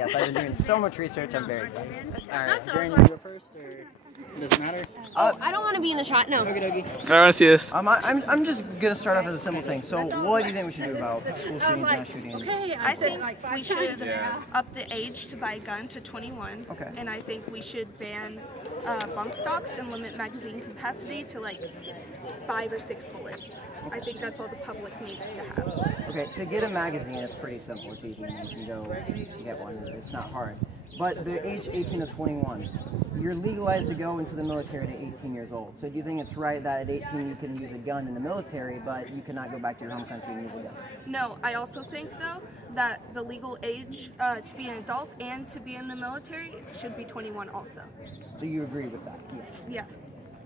Yes, I've been doing so much research. I'm very excited. All right, Jaren, you go first, or does it matter? I don't want to be in the shot. No. Okie dokie. I want to see this. I'm just gonna start off as a simple thing. So, what do you think we should do about school shootings, mass shootings? I think we should up the age to buy a gun to 21. Okay. And I think we should ban bump stocks and limit magazine capacity to like 5 or 6 bullets. I think that's all the public needs to have. Okay, to get a magazine, it's pretty simple. It's easy. You can go get one. It's not hard. But the age 18 to 21, you're legalized to go into the military at 18 years old. So do you think it's right that at 18 you can use a gun in the military, but you cannot go back to your home country and use a gun? No, I also think though that the legal age to be an adult and to be in the military should be 21 also. So you agree with that? Yeah.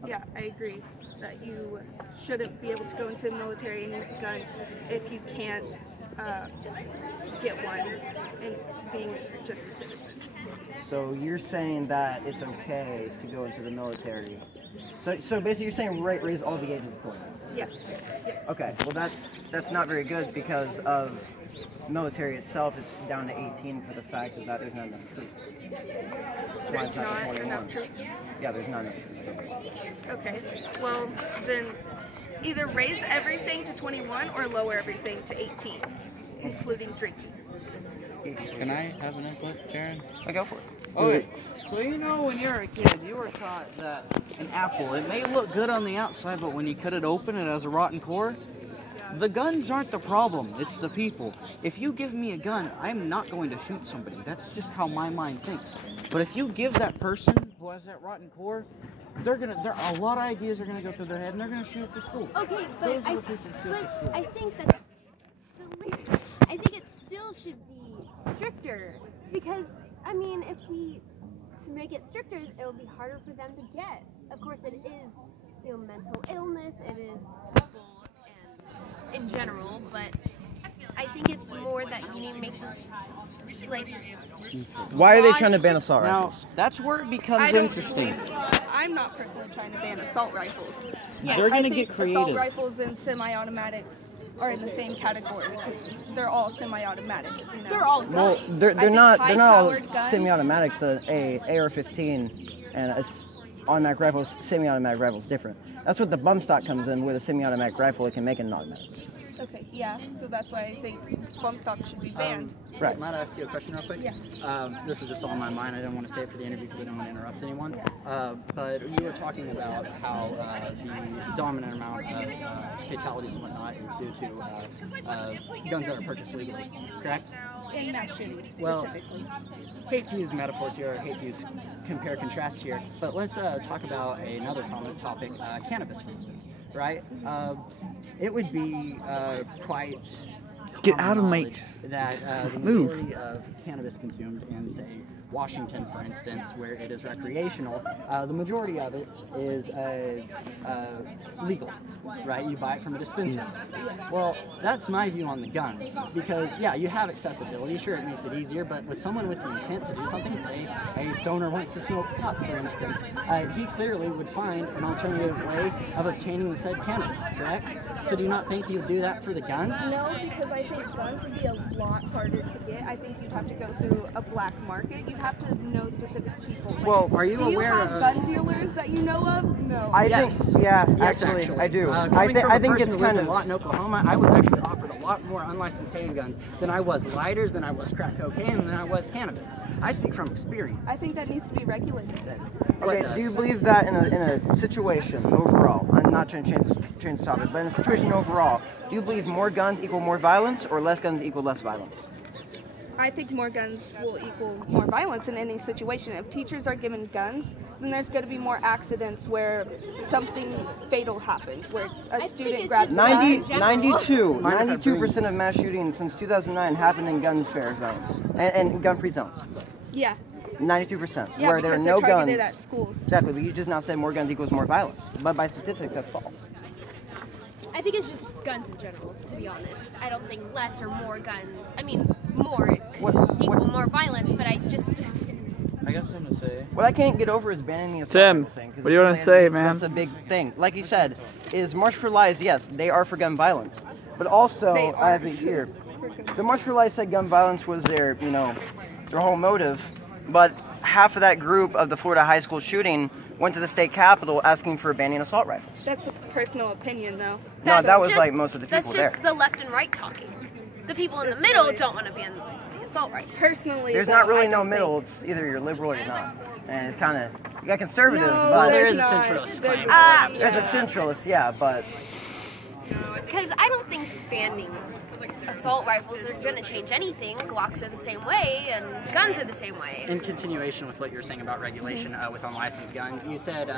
Yeah, I agree that you shouldn't be able to go into the military and use a gun if you can't get one and being just a citizen. So you're saying that it's okay to go into the military. So basically you're saying raise all the ages accordingly. Yes. Yes. Okay, well that's not very good because of military itself. It's down to 18 for the fact that there's not enough troops. There's not enough troops? Yeah, there's not enough troops. Okay, well then either raise everything to 21 or lower everything to 18, including drinking. Can I have an input, Jaren? I go for it. Okay, so you know when you're a kid, you were taught that an apple, it may look good on the outside, but when you cut it open, it has a rotten core. The guns aren't the problem, it's the people. If you give me a gun, I'm not going to shoot somebody. That's just how my mind thinks. But if you give that person who has that rotten core, a lot of ideas are gonna go through their head and they're gonna shoot for school. Okay, but I think it still should be stricter because I mean, if we make it stricter, it'll be harder for them to get. Of course, it is mental illness. It is people and in general, but I think it's more that you need to make Why are they trying to ban assault rifles? Now, that's where it becomes interesting. I'm not personally trying to ban assault rifles. Yeah, they're going to get creative. Assault rifles and semi-automatics are in the same category because they're all semi-automatics. You know? They're all guns. Well, they're not all semi-automatics. A AR-15 and a automatic rifle, semi-automatic rifle is different. That's what the bump stock comes in. With a semi-automatic rifle, it can make an automatic. Okay, yeah, so that's why I think bump stock should be banned. Right. Might I ask you a question real quick? Yeah. This is just on my mind. I didn't want to say it for the interview because I didn't want to interrupt anyone. But you were talking about how the dominant amount of fatalities and whatnot is due to guns that are purchased legally, correct? In mass shootings, well, specifically. Hate to use metaphors here, or hate to use compare contrast here, but let's talk about another common topic, cannabis, for instance, right? It would be quite Get out of my... that the majority of cannabis consumed in, say, Washington, for instance, where it is recreational, the majority of it is legal, right? You buy it from a dispensary. Well, that's my view on the guns, because, yeah, you have accessibility. Sure, it makes it easier, but with someone with the intent to do something, say a stoner wants to smoke pot, for instance, he clearly would find an alternative way of obtaining the said cannabis, correct? So do you not think you would do that for the guns? No, because I think guns would be a lot harder to get. I think you'd have to go through a black market. You'd have to know specific people. Like, Well, are you aware of gun dealers that you know of? No. Yes, actually, I do. I think it's kind of a lot in Oklahoma. I was actually offered a lot more unlicensed handguns than I was lighters, than I was crack cocaine, than I was cannabis. I speak from experience. I think that needs to be regulated then. Okay, do you believe that in a situation overall, I'm not trying to change the topic, but in a situation overall, do you believe more guns equal more violence or less guns equal less violence? I think more guns will equal more violence in any situation. If teachers are given guns, then there's going to be more accidents where something fatal happens, where a student grabs a gun. 92% of mass shootings since 2009 happened in gun fair zones and gun-free zones. Yeah. 92%, Yeah, where there are because no they're targeted guns. at schools. Exactly, but you just now said more guns equals more violence. But by statistics, that's false. I think it's just guns in general, to be honest. I don't think less or more guns. I mean, more equal more violence, but I got something to say. What I can't get over is banning the assault Tim, rifle thing. what do you want to say, man? That's a big thing. Like you said, is March for Lives, yes, they are for gun violence. But also, I have it here. The March for Lives said gun violence was their, their whole motive. But half of that group of the Florida high school shooting went to the state capitol asking for banning assault rifles. That's a personal opinion, though. No, that was like most of the people there. That's just the left and right talking. The people in the middle don't want to ban the assault rifle. Personally, There's not really no middle. It's either you're liberal or you're not. And it's kind of, you got conservatives, No, but there is a not. centralist There's claim. there's a centralist, yeah, but Because I don't think banning assault rifles are going to change anything. Glocks are the same way, and guns are the same way. In continuation with what you were saying about regulation with unlicensed guns, you said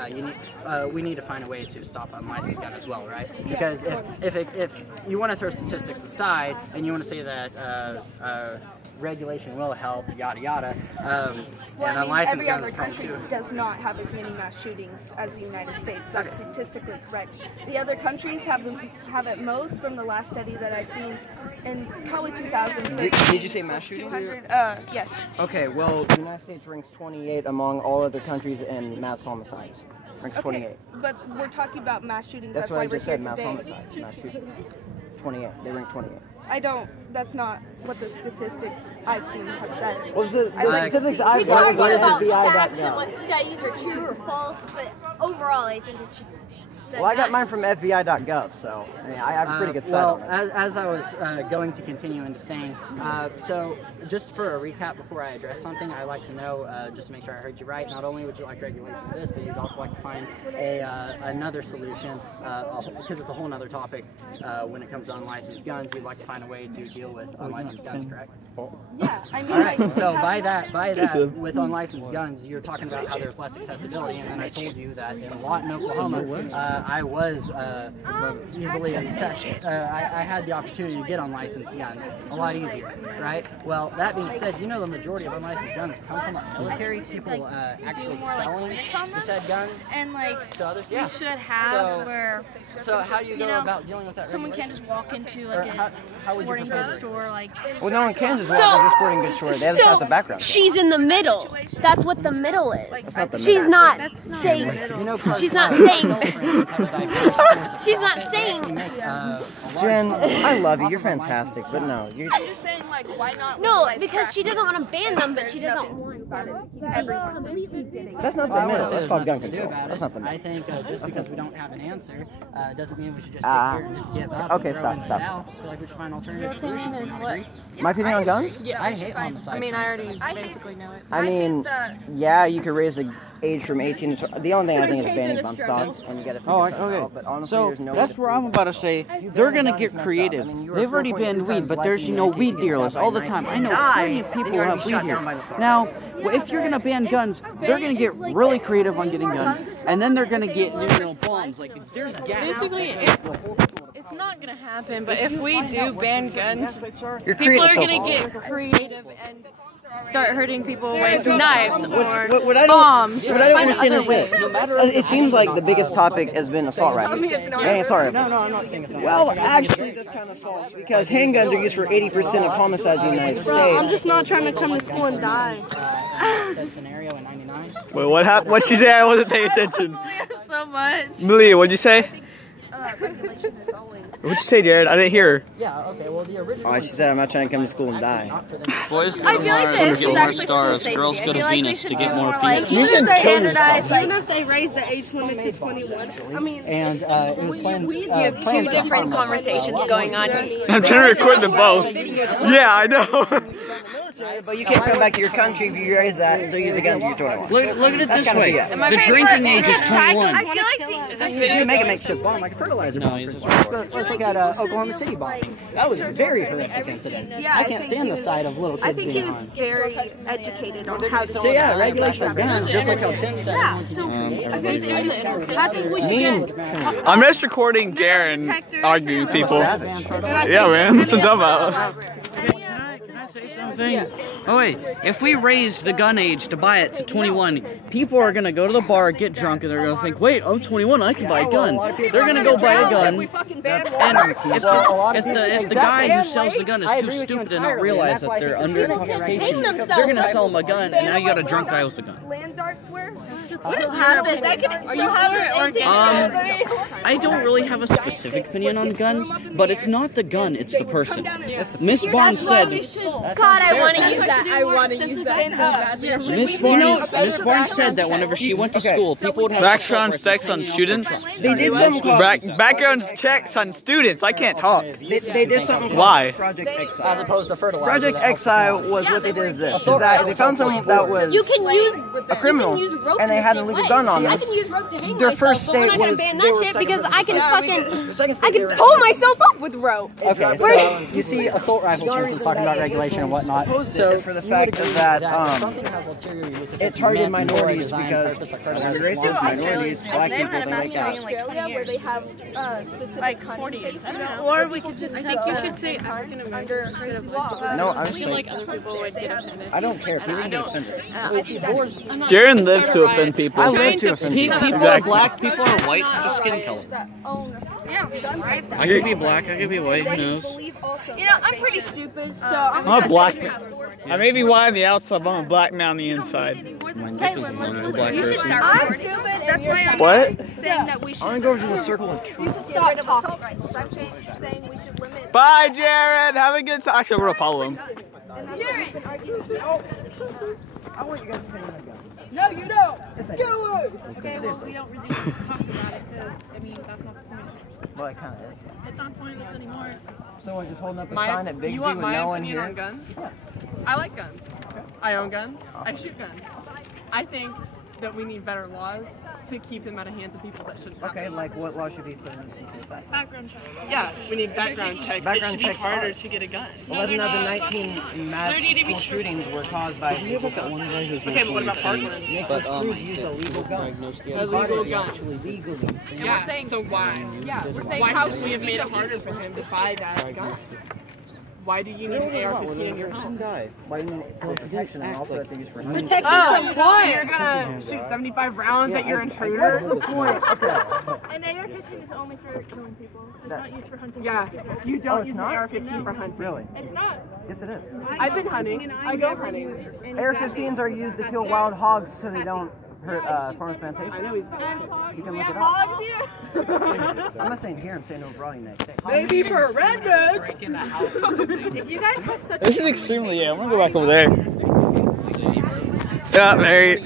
we need to find a way to stop unlicensed gun as well, right? Because if you want to throw statistics aside and you want to say that regulation will help, yada yada, and unlicensed every guns other are fine country too. does not have as many mass shootings as the United States. That's statistically correct. The other countries have at most, from the last study that I've seen, in probably 2013. Did you say mass shooting? 200. Yes. Okay, well, the United States ranks 28 among all other countries in mass homicides. Ranks 28. But we're talking about mass shootings. That's what why I we're just here said, mass today. homicides, mass shootings. 28, they rank 28. That's not what the statistics I've seen have said. Well, the statistics We I've can got argue is about FBI.gov. facts and what studies are true or false, but overall, I think it's just. Well, I got mine from FBI.gov, so I mean, I have a pretty good sight on it. As I was going to continue into saying, so just for a recap before I address something, I'd like to know, just to make sure I heard you right, not only would you like regulation of this, but you'd also like to find another solution, because it's a whole other topic when it comes to unlicensed guns, you'd like to find a way to deal with unlicensed guns, correct? Yeah, I mean, All right, so by that, with unlicensed guns, you're talking about how there's less accessibility, and then I told you that in Lawton, Oklahoma, I was easily accessed. I had the opportunity to get unlicensed guns a lot easier, right? Well, that being said, you know the majority of unlicensed guns come from our military, people actually selling the said guns and like to others. we Yeah. should have where So how do you go about dealing with that someone can't regulation? just walk into Or like how a would you sporting propose goods it? store like Well, no one can just walk into sporting goods store. They have to pass a background check. She's in the middle. That's what the middle is. That's not the She's middle. not That's not saying. the middle. You know, She's not for saying. instance, have a diverse source of She's not profit. saying- They make, a large Jen, sum of money I love you. off You're of unlicensed fantastic, but no, guns. you're. I'm just saying like why not No, legalize because crack? she doesn't want to ban them, but she There's doesn't nothing want. about it. Everyone. That's not Well, I the wouldn't middle. say That's there's called gun nothing to do control. about That's it. not the middle. I think just because we don't have an answer doesn't mean we should just sit Ah. here and just give up Okay, and throw stop, in the stop. towel. I feel like we should find alternative solutions. Do you not agree? My opinion on guns? I hate homicide. I mean, I for instance. already basically know it. I mean, yeah, you could raise the age from 18 to 20. The only thing I think is banning bump stocks, and you got to figure stuff out. But honestly, So there's no that's where I'm about to say they're gonna get creative. They've already banned weed, but there's weed dealers all the time. I know plenty of people who have weed here. Now, if you're gonna ban guns, they're gonna get really creative on getting guns, and then they're gonna get bombs. Like there's gas. Basically, it's not gonna happen. But if we do ban guns, You're people are creative. gonna get creative and start hurting people with knives or What I don't, bombs. what I don't Find understand other is ways. this. It seems like the biggest topic has been assault rifles. Banning assault rifles. No, I'm not saying it's not. Well, actually, that's kind of false because handguns are used for 80% of homicides in the United I'm States. just not trying to come to school and die. Said scenario in '99. Wait, what happened? What'd she say? I wasn't paying attention. So much. Malia, what'd you say? Regulation is always. What'd you say, Jared? I didn't hear her. Yeah. Okay. Well, the original. Oh, she said, I'm not trying to come to school and die. Boys go I to feel like Mars the to issue get is more actually stars. school Girls safety. go I to feel like we Venus should to do get more more, like, penis. You should even if they kill standardize, yourself. even if they raise the age limit to 21. I mean, And it was planned. We have two different conversations going on here. I'm trying to record them both. Yeah, I know. But you can't come back to your country if you raise that until you use a gun until you're 21. Look at it That's this gotta way: be it. the drinking age is 21. I feel like You make a makeshift bomb like a fertilizer bomb. For instance. Let's look at Oklahoma City bombing. That was a very horrific incident. Yeah, I can't stand the sight of little kids I think being he was harmed. very educated on how to. So yeah, regulation of guns, just like how Tim said. Yeah, so I think we should get. I'm just recording Darren arguing with people. Yeah, man. That's a dumb out. Can I say something? Oh wait, if we raise the gun age to buy it to 21, people are gonna go to the bar, get drunk, and they're gonna think, wait, I'm 21, I can buy a gun. They're gonna go buy a gun, and if the guy who sells the gun is too stupid to not realize that they're under intoxication, they're gonna sell him a gun, and now you got a drunk guy with a gun. Land darts where? Still happen. Are you for it or I don't really have a specific opinion on guns, but it's not the gun, it's the person. Miss Barnes said, God, I want to use that I want to use that. Miss Barnes said that whenever she went to school, people would have background checks on students. They did something called Background checks on students. I can't talk. They did something called Why? Project As Exile. opposed to fertilizer. Project Exile was what they did is this: is that they found someone that was You can use a criminal, you can use rope and they had an to illegal save gun on legs. them. I can use rope to hang Their myself, first but we're state not gonna was ban they that were shit second because rope. I can fucking The second I state can they were- pull myself up with rope. Okay, so you see assault rifles, for instance, talking about regulation and whatnot. So for the fact that something has ulterior use if it targeted meant for a minorities design because purpose like of fertilizer. racist minorities, black people, things like that. Australia, where they have specific Like 40 years. I don't know. Or we could just, I think you should say African Americans instead of black. No, I'm I feel like other people would get offended. I don't care. People can get offended. Jaren lives to offend people. I live to offend people. People are black, people are white, it's just skin color. I could be black, I could be white, who knows? You know, I'm pretty stupid, so I'm I'm a black man. I may be white on the outside, but I'm a black man on the inside. You should start I'm recording. stupid. That's why I'm What? saying that we I should. want to go over to the circle of truth. Stop talking. I'm saying we should limit. Bye, Jared. Have a good time. Actually, we're gonna follow him. I want you guys to pay my gun. No, you don't. Go away. Okay, well, we don't really talk about it because, I mean, that's not the point. Well, it kind of is. It's not pointless anymore. Someone just holding up a sign at Bigsby with no one here. On guns? I like guns. I own guns. I shoot guns. I think that we need better laws to keep them out of hands of people that shouldn't have Okay, them. like what law should be put into effect? Background check. Yeah, we need background checks. Background it should be checks harder are. to get a gun. 11 of the 19 mass school shootings were caused by people. Okay, but what about Parkland? Nicholas Cruz used a legal gun. A legal gun. Actually, legally. Yeah, so why? Yeah, we're saying Why how should we have made it harder for him to buy that gun? Why do you need an AR-15 in your home? Why do you need for protection and also I think it's for Oh, you're gonna shoot 75 rounds at your intruder? An AR-15 is only for killing people. It's not used for hunting. Yeah, you don't it's use an not? AR-15 for hunting. Really? It's not. Yes, it is. I've been hunting. I go hunting. AR-15s are used to kill wild hogs so they don't hurt farmers' plantations. I know he's You can look it up. Hogs here? I'm not saying here, I'm saying overall in the United States. Maybe for rednecks. If you guys have such This is extremely, yeah, I'm gonna go back over there. Yeah, Mary.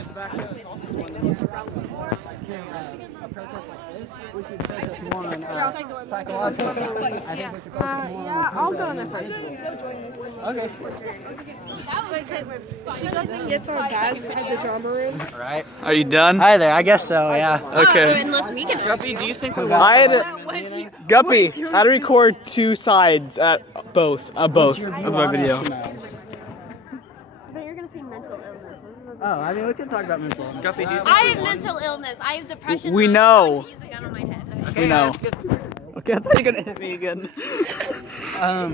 Yeah, I'll go in there first. Okay. She doesn't get our bags at the drama room. Right. Are you done? Hi there, I guess so, yeah. Okay. Unless we can. Guppy, do you think we I had Guppy. I had to record two sides at both of my video. But you're gonna say mental illness. Oh, I mean, we can talk about mental illness. Guppy, do you think I have mental illness. I have depression. We I'm know. allowed to use a gun on my head. We know. Okay, I thought you were gonna hit me again. Alright,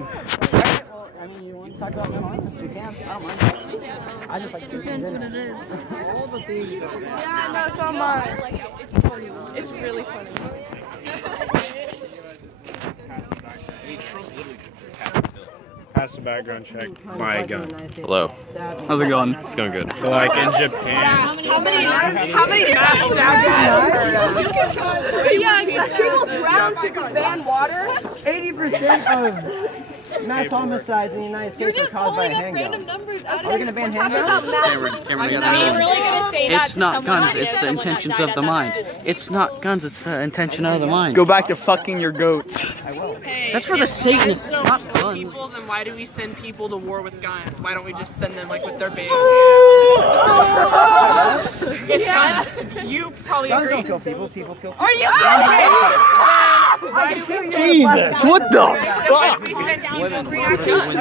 well, I mean, you want to talk about mental illness? We can. I don't mind. I just like to depends what it is. all the things that Yeah, no, so am I. It's funny. It's really funny. Pass the background check. Buy a gun. Hello. How's it going? It's going good. Like in Japan. How many mass Yeah, exactly. People drown to ban water. 80% of mass homicides in the United States are caused by a handgun. numbers Are we gonna ban handguns? It's not guns, it's the intentions of the mind. It's not guns, it's the intention of the mind. Go back to fucking your goats. That's for the Satanists, not guns. people, then why do we send people to war with guns? Why don't we just send them like with their babies? If guns, you probably Guns agree. don't kill people, people kill people. Are you okay? Jesus, what the fuck? We send people to react guns.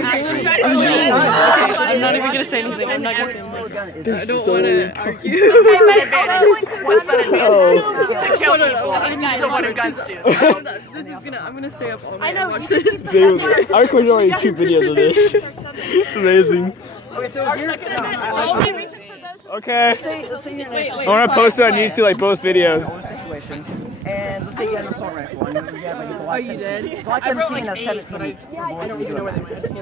I'm not even gonna say anything. I'm not gonna say anything. I don't want to argue. Okay, what advantage? What's that advantage? To kill people. So what do guns do? This is gonna. I'm gonna stay up all night and watch this. I recorded already 2 videos of this. It's amazing. Okay. Let's say you're in a I want to post it on YouTube, like both videos. situation, and let's say you had an assault rifle, and you had like a Glock 17. Glock 17 has 17 bullets into it.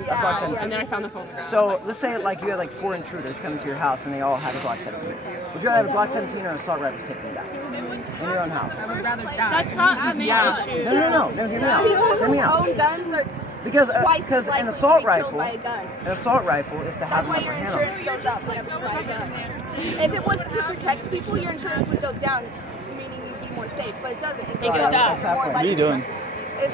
That's Glock 17. And then I found this hole in the ground. So let's say like you had like 4 intruders coming to your house, and they all had a Glock 17. Would you rather have a Glock 17 or an assault rifle taken down in your own house? That's not the main issue. No, hear me out. Hear me out. Own guns or Because twice as likely an assault to be killed rifle, by a gun. an assault rifle is to have That's why an your upper hand on insurance it. goes up whenever you buy a gun. If it wasn't to protect people, your insurance would go down, meaning you'd be more safe. But it doesn't. It goes up. That's More halfway. What are you doing? If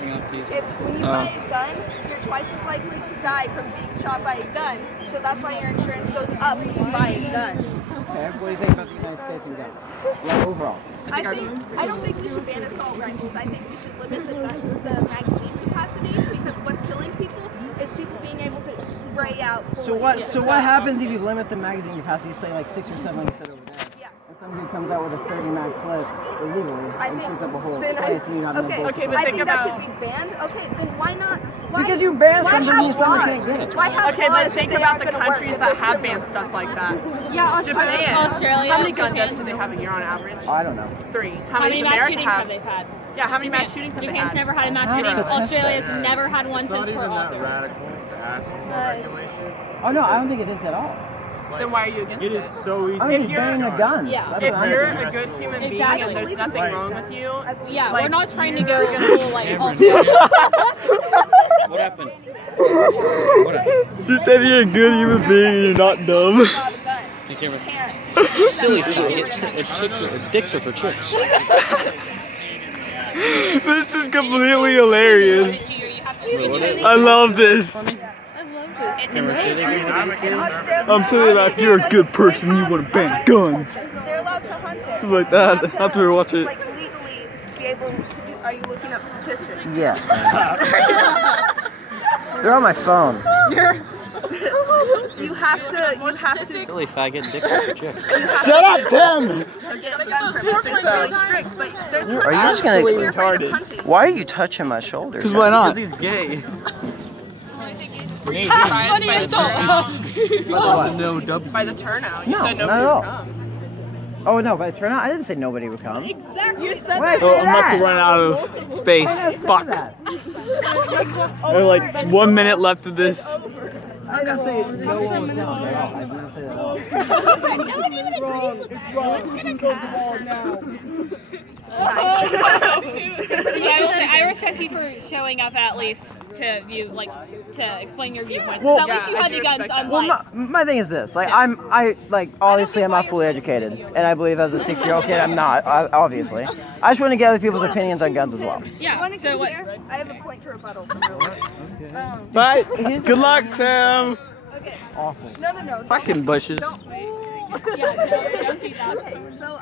when you buy a gun, you're twice as likely to die from being shot by a gun. So that's why your insurance goes up when you buy a gun. Okay, what do you think about the United States and guns? Like overall. I don't think we should ban assault rifles. I think we should limit the magazine capacity, because what's killing people is people being able to spray out bullets. So what happens if you limit the magazine capacity, say like 6 or 7 like you said over there? Yeah. And somebody comes out with a 30 mag clip illegally and shoots up a whole place and you have no bullets. Okay, but I think think about. that should be banned. Okay, then why not? Because you ban why something have you someone laws? can't get it. Why have Okay, laws but if think they about aren't the gonna work countries if that there's have criminals? banned stuff like that. Yeah, Japan. Australia. How many gun Japan. deaths do they have a year on average? I don't know. 3. How many does mass America shootings have they had? Yeah, how many mass shootings have they Japan's had? never had a mass That's shooting. statistics. Australia's never had one It's since not even Pearl that Harbor. radical to ask for regulation. Oh no, I don't think it is at all. Then why are you against It it? is so easy. I mean, you're- banning the guns. Yeah. That's If what I'm you're thinking. a good human being Exactly. and there's nothing wrong with you, Yeah, like, we're not trying to go you're full like Cameron, Australia. What happened? What happened? You said you're a good human being and you're not dumb. Hey, Cameron. Silly thing. Dicks are for chicks. This is completely hilarious. I love this. Cameron, say that again. I'm saying that if you're a good person, you want to ban guns. They're allowed to hunt it. Something like that. After we watch it. Like legally be able to do, are you looking up statistics? Yes. They're on my phone. You have to Silly faggot. Dicks are for chicks. Shut up, Tim! to get gun permits. It's really strict, but there's Are you just gonna? we're afraid of hunting. Why are you touching my shoulder? Because why not? Because he's gay. by the turnout, you No, said not nobody at would all. come. Oh no, by the turnout, I didn't say nobody would come. Exactly. You said Why did I Oh, say I'm about to that? run out of space. Why did I say Fuck. that? There's like 1 minute left of this. I didn't say no one would come at all. I did not say that at all. Yeah, I will say I respect you for showing up at least to view, like, to explain your viewpoints. Well, at least you yeah, I have do the guns. respect that. Well, my thing is this: like, obviously, I'm not fully educated, and I believe as a 6-year-old kid, I'm not. Obviously, I just want to get other people's opinions on guns as well. Yeah. Want to So come what? here? I have a point to rebuttal. Bye. Good luck, Tim. Okay. Awful. No. Fucking bushes. Yeah, don't do that. Okay, so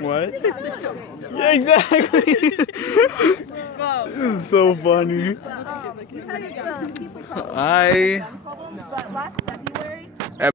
What? Yeah, exactly. This is so funny. you said it's people call I. but last